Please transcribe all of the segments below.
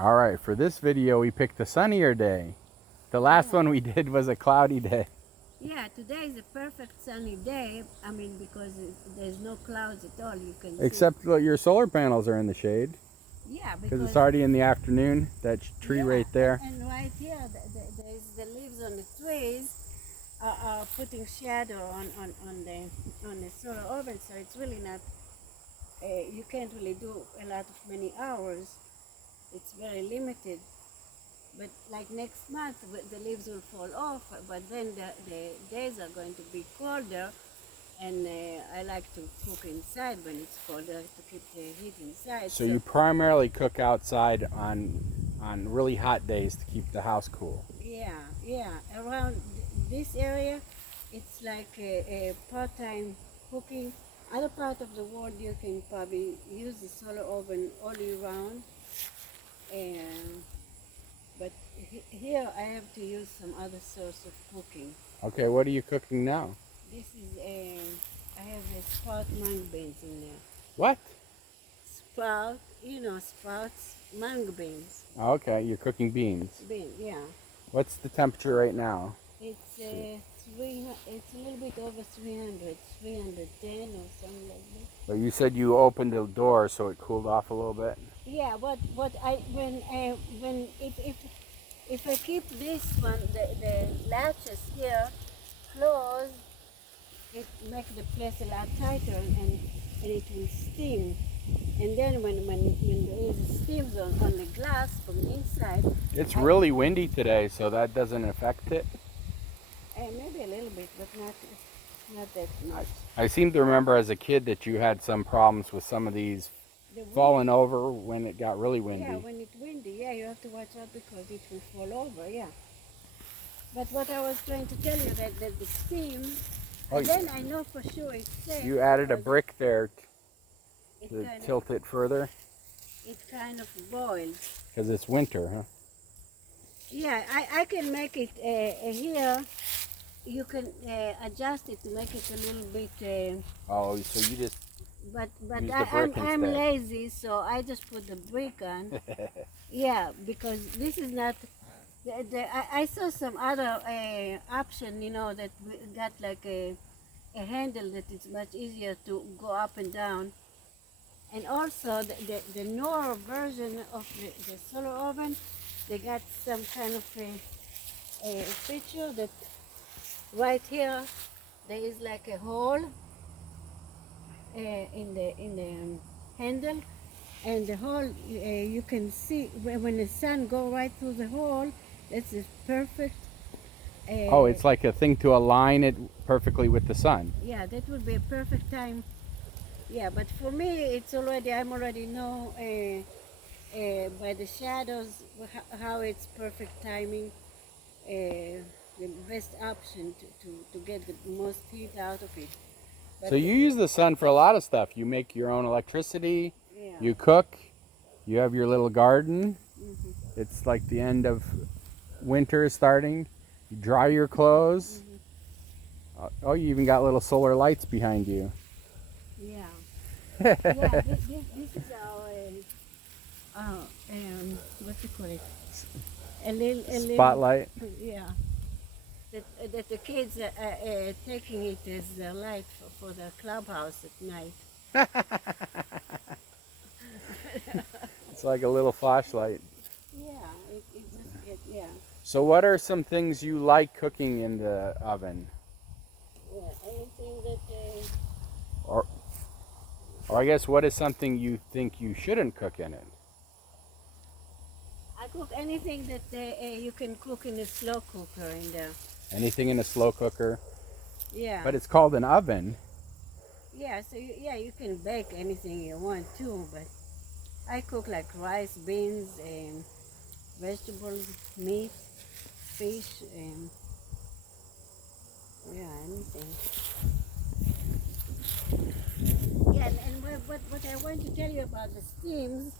All right, for this video, we picked a sunnier day. The last one we did was a cloudy day. Yeah, today is a perfect sunny day. I mean, because there's no clouds at all. You can Except that your solar panels are in the shade. Yeah, because it's already in the afternoon. That tree right there. And right here, there's the leaves on the trees are putting shadow on the solar oven. So it's really not. You can't really do a lot of many hours. It's very limited. But like next month, the leaves will fall off, but then the days are going to be colder, and I like to cook inside when it's colder to keep the heat inside. So you primarily cook outside on really hot days to keep the house cool. Yeah. Around this area, it's like a part-time cooking. Other part of the world, you can probably use the solar oven all year round. But here I have to use some other source of cooking. Okay, what are you cooking now? This is I have a sprout mung beans in there. What? Sprout, sprouts, mung beans. Okay, you're cooking beans. Yeah. What's the temperature right now? It's it's a little bit over 300, 310 or something like that. But you said you opened the door so it cooled off a little bit. Yeah, but if I keep this one, the latches here closed, it makes the place a lot tighter and it will steam. And then when there is steams on the glass from the inside. It's really windy today, so that doesn't affect it. Maybe a little bit, but not that much. I seem to remember as a kid that you had some problems with some of these falling over when it got really windy. Yeah, when it's windy, you have to watch out because it will fall over, yeah. But what I was trying to tell you that the steam, then I know for sure it's safe. You added a brick there to tilt it further? It kind of boils. Because it's winter, huh? Yeah, I can make it here. You can adjust it to make it a little bit. So you just. But I'm lazy, so I just put the brick on. Yeah, because this is not. I saw some other option, that got like a handle that is much easier to go up and down. And also the newer version of the solar oven, they got some kind of a feature that right here there is like a hole in the handle, and the hole you can see when the sun go right through the hole. That's a perfect. It's like a thing to align it perfectly with the sun. Yeah, that would be a perfect time. Yeah, but for me, I'm already know by the shadows how it's perfect timing, the best option to get the most heat out of it. But so you use the sun for a lot of stuff. You make your own electricity, you cook, you have your little garden. Mm-hmm. It's like the end of winter is starting. You dry your clothes. Mm-hmm. You even got little solar lights behind you. Yeah. This is our what you call it? A little spotlight. Yeah. That the kids are taking it as their light for the clubhouse at night. It's like a little flashlight. Yeah, it just gets, yeah. So what are some things you like cooking in the oven? Yeah, anything that Or I guess what is something you think you shouldn't cook in it? I cook anything that you can cook in a slow cooker in there. Anything in a slow cooker? Yeah. But it's called an oven. Yeah, so you can bake anything you want too, but I cook like rice, beans, vegetables, meat, fish, anything. Yeah, and what I want to tell you about the steams,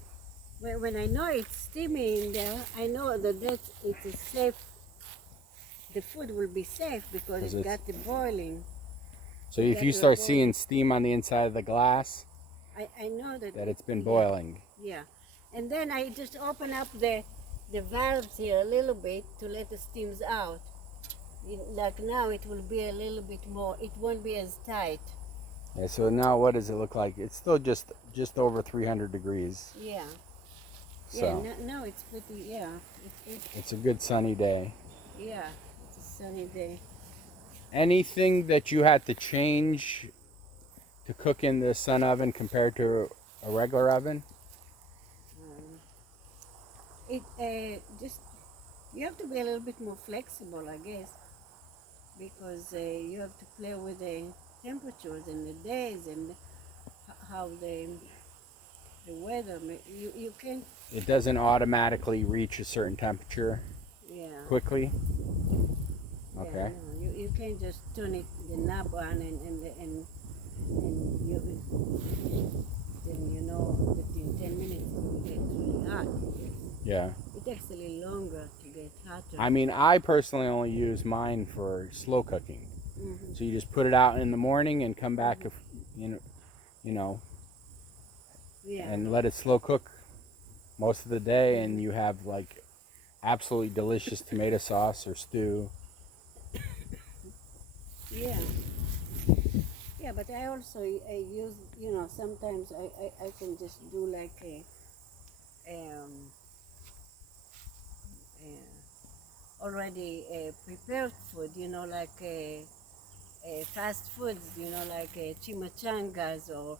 when I know it's steamy in there, I know that it's a safe. The food will be safe because it's got the boiling. So if you start seeing steam on the inside of the glass, I know that it's been boiling. Yeah, And then I just open up the valves here a little bit to let the steams out. Like now it will be a little bit more, it won't be as tight. Yeah, so now what does it look like? It's still just over 300 degrees. Yeah. So Yeah, now it's pretty, yeah. it's a good sunny day. Yeah, it's a sunny day. Anything that you had to change to cook in the sun oven compared to a regular oven? It just, you have to be a little bit more flexible, I guess, because you have to play with the temperatures and the days and how the weather, you can, It doesn't automatically reach a certain temperature yeah. quickly. Yeah, Okay. no, you can't just turn it the knob on and then you know that in 10 minutes it will get really hot. Yeah. It takes a little longer to get hotter. I mean, I personally only use mine for slow cooking. Mm-hmm. So you just put it out in the morning and come back, if you know, Yeah. and let it slow cook most of the day, and you have like absolutely delicious tomato sauce or stew. Yeah. Yeah, but I also I use, sometimes I can just do like um, already prepared food, like fast foods, like chimichangas or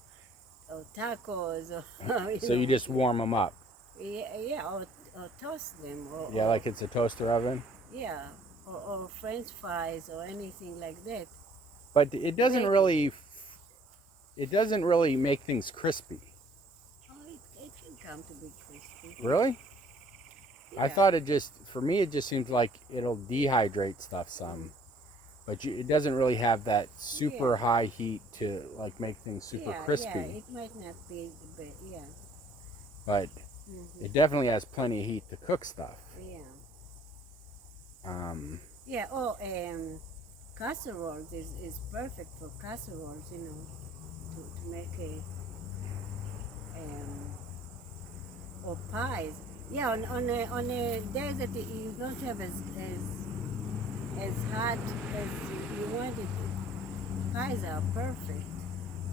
tacos or, So you just warm them up. yeah, or toast them Yeah, like it's a toaster oven. yeah, or French fries or anything like that. But it doesn't Bake really, it doesn't really make things crispy. Oh, it can come to be crispy. Really? Yeah. I thought for me, it just seems like it'll dehydrate stuff some. But it doesn't really have that super high heat to like make things super crispy. Yeah, it might not be the best, yeah. But it definitely has plenty of heat to cook stuff. Yeah. Yeah. Casseroles is perfect for casseroles, to make or pies. Yeah, on a day that you don't have as hot as you want it, pies are perfect.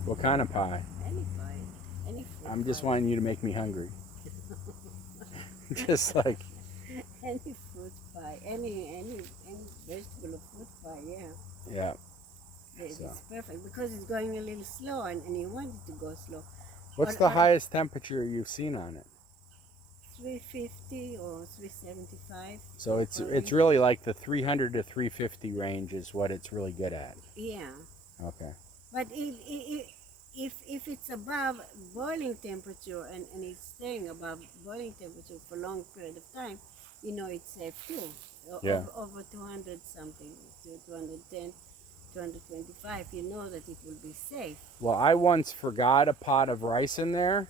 What kind of pie? Any pie, any fruit I'm just pie. wanting you to make me hungry. Just like Any fruit pie, any vegetable or fruit pie, yeah. yeah. It's perfect because it's going a little slow and you want it to go slow. What's the highest temperature you've seen on it? 350 or 375. So it's really like the 300 to 350 range is what it's really good at. Yeah. Okay. But if it's above boiling temperature and it's staying above boiling temperature for a long period of time, it's safe too. Yeah. Over 200 something, 210, 225, you know that it will be safe. Well, I once forgot a pot of rice in there,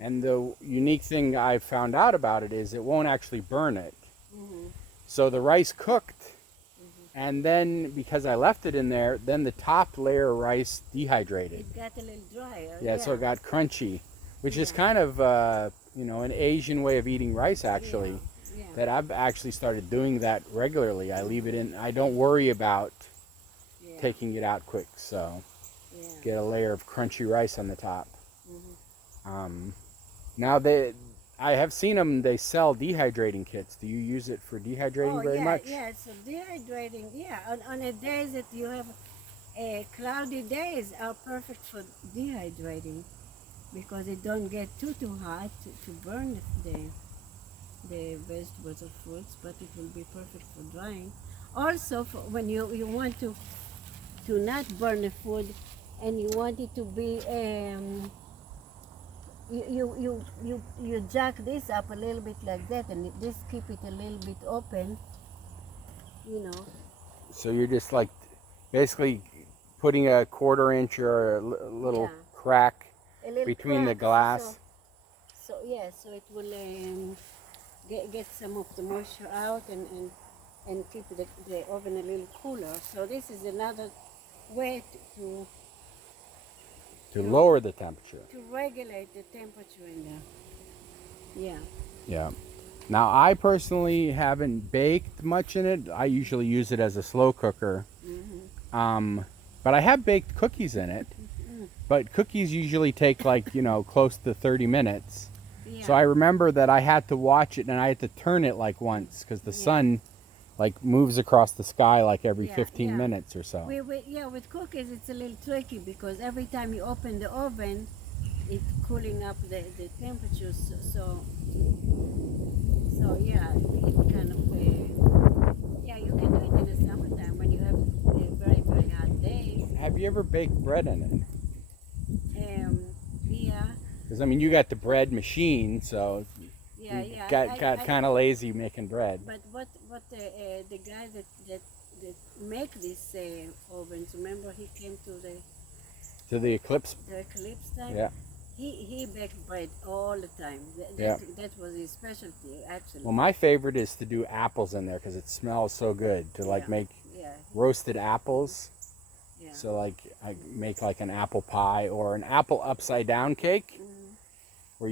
and the unique thing I found out about it is it won't actually burn it. So the rice cooked, and then because I left it in there, then the top layer of rice dehydrated. It got a little drier. Yeah, so it got crunchy, which is kind of an Asian way of eating rice actually. Yeah. That I've actually started doing that regularly. I leave it in. I don't worry about taking it out quick. So get a layer of crunchy rice on the top. Now I have seen them. They sell dehydrating kits. Do you use it for dehydrating very much? Yeah, so dehydrating, on a day that you have cloudy days are perfect for dehydrating because it don't get too hot to burn the vegetables or fruits, but it will be perfect for drying. Also, when you want to not burn the food and you want it to be you jack this up a little bit like that and just keep it a little bit open, So you're just like basically putting a 1/4 inch or a little crack a little between the crack, glass. so it will get some of the moisture out and keep the oven a little cooler. So this is another way To lower the temperature. to regulate the temperature in there. Yeah. Yeah. Now, I personally haven't baked much in it. I usually use it as a slow cooker. Um, but I have baked cookies in it. But cookies usually take like, close to 30 minutes. Yeah. So I remember that I had to watch it and I had to turn it like once because the sun like moves across the sky like every 15 minutes or so. With cookies it's a little tricky because every time you open the oven, it's cooling up the temperatures. So yeah, it kind of you can do it in the summertime when you have very very hot days. Have you ever baked bread in it? Yeah. Because I mean, you got the bread machine, so got kind of lazy making bread. But what the guy that make these ovens? Remember he came to the eclipse. The eclipse time. Yeah. He baked bread all the time. That was his specialty, actually. Well, my favorite is to do apples in there because it smells so good to like make roasted apples. Yeah. So like I make like an apple pie or an apple upside down cake, where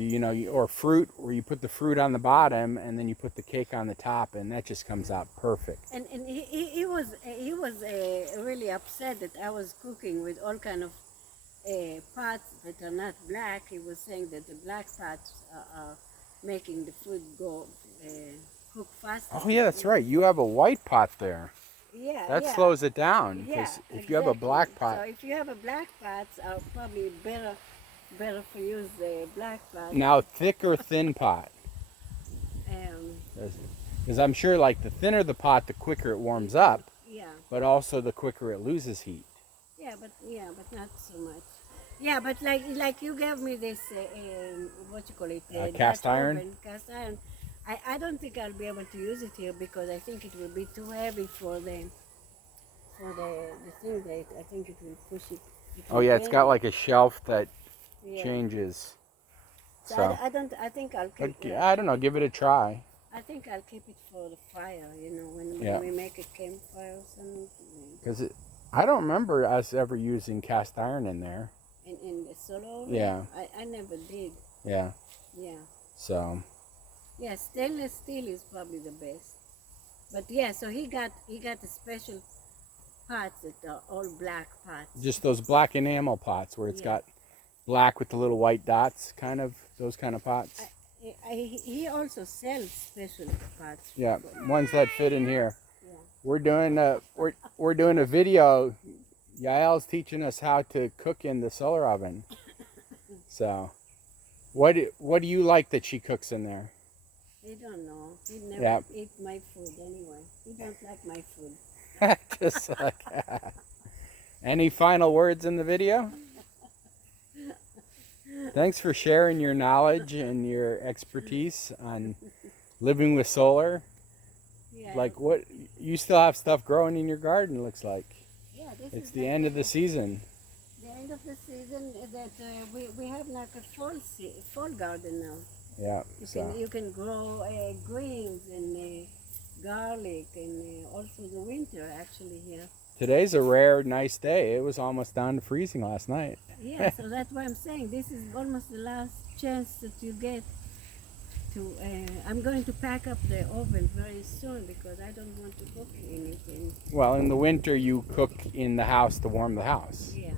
or fruit where you put the fruit on the bottom and then you put the cake on the top, and that just comes out perfect. And he was really upset that I was cooking with all kind of pots that are not black. He was saying that the black pots are making the food cook faster. Oh yeah, that's right. You have a white pot there. Yeah, that slows it down. Because if you have a black pot, so if you have a black pot, probably better for use the black pot. Now, thick or thin pot? Because I'm sure, like the thinner the pot, the quicker it warms up. Yeah. But also the quicker it loses heat. Yeah, but not so much. Yeah, but like you gave me this what you call it? Cast iron. Cast iron. I don't think I'll be able to use it here because I think it will be too heavy for the thing that I think it will push it. Oh yeah, it's got like a shelf that changes. So I think I'll keep it. I don't know, give it a try. I think I'll keep it for the fire, when we make a campfire or something. Because I don't remember us ever using cast iron in there. In the solo? Yeah. I never did. Yeah. Yeah. So. Yeah, stainless steel is probably the best. But yeah, so he got the special pots that are all black pots. Just those black enamel pots where it's got black with the little white dots, those kind of pots. He also sells special pots. Yeah, ones that fit in here. Yeah. We're doing a video. Yael's teaching us how to cook in the solar oven. So, what do you like that she cooks in there? He don't know. He never eat my food anyway. He don't like my food. Just like that. Any final words in the video? Thanks for sharing your knowledge and your expertise on living with solar. Yeah. Like what you still have stuff growing in your garden, looks like. Yeah, it's the end of the season. The end of the season that we have like a fall garden now. Yeah. You can grow greens and garlic and also the winter actually here. Today's a rare, nice day. It was almost down to freezing last night. Yeah, so that's why I'm saying this is almost the last chance that you get to. I'm going to pack up the oven very soon because I don't want to cook anything. Well, in the winter you cook in the house to warm the house. Yeah.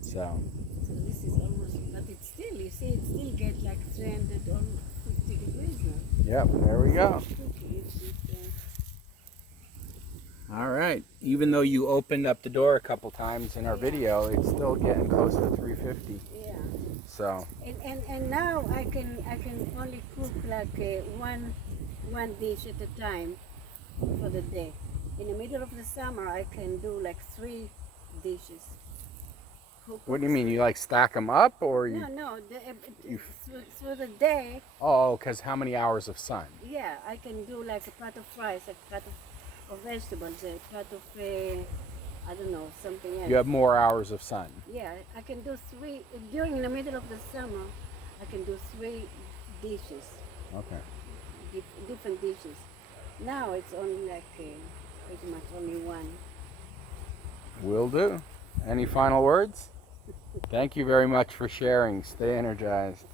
So this is almost, but it's still, you see, it still gets like 300 or 50 degrees now. Yep, there we go. All right. Even though you opened up the door a couple times in our video, it's still getting close to 350. Yeah. So. And now I can only cook like one dish at a time for the day. In the middle of the summer, I can do like 3 dishes. What do you mean? You like stack them up, or you? No. Through the day. Oh, because how many hours of sun? Yeah, I can do like a pot of rice, a pot of vegetables, a pot of I don't know, something else. You have more hours of sun. Yeah, I can do 3 during the middle of the summer. I can do 3 dishes. Okay. Different dishes. Now it's only like pretty much only one. Will do. Any final words? Thank you very much for sharing. Stay energized.